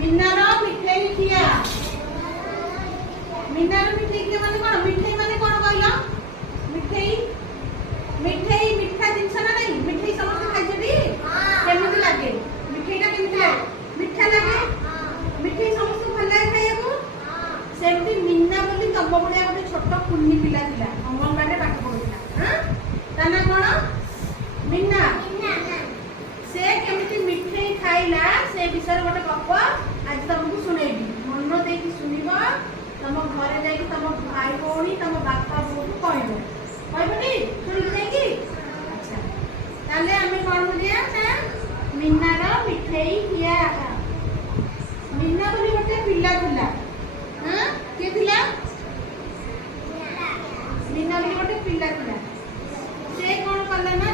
मिन्नार मिठाई खिया मिन्नार मिठाई खिया माने कौन कहला मिठाई मिठाई मिठा जिनस ना नहीं मिठाई समस्त खाइछटी केमति लागे मिठाईटा केमति लागे मिठा लागे मिठाई समस्त भल लागे खाइयाको सेमति मिन्ना बोली तम बड़िया गोटे छोट कुन्नी पिला थिला अंगनबाड़ी पाठ पढुथिला हां ताना कोन मिन्ना से केमति मिठाई खाइला से विषय गोटे गप आज तुमको सुनेबी मन देकी सुनिबो तुम घरे जाई तुम भाई भौणी तुम बापा बो को कहबो कहबनी सुनिबो जाई अच्छा ताले हमें कोन बोलिया ना मिन्नार मिठाई खिया मिन्ना बोली गोटे पिला थिला हां के थिला मिन्ना बोली गोटे पिला थिला से कोन कला ना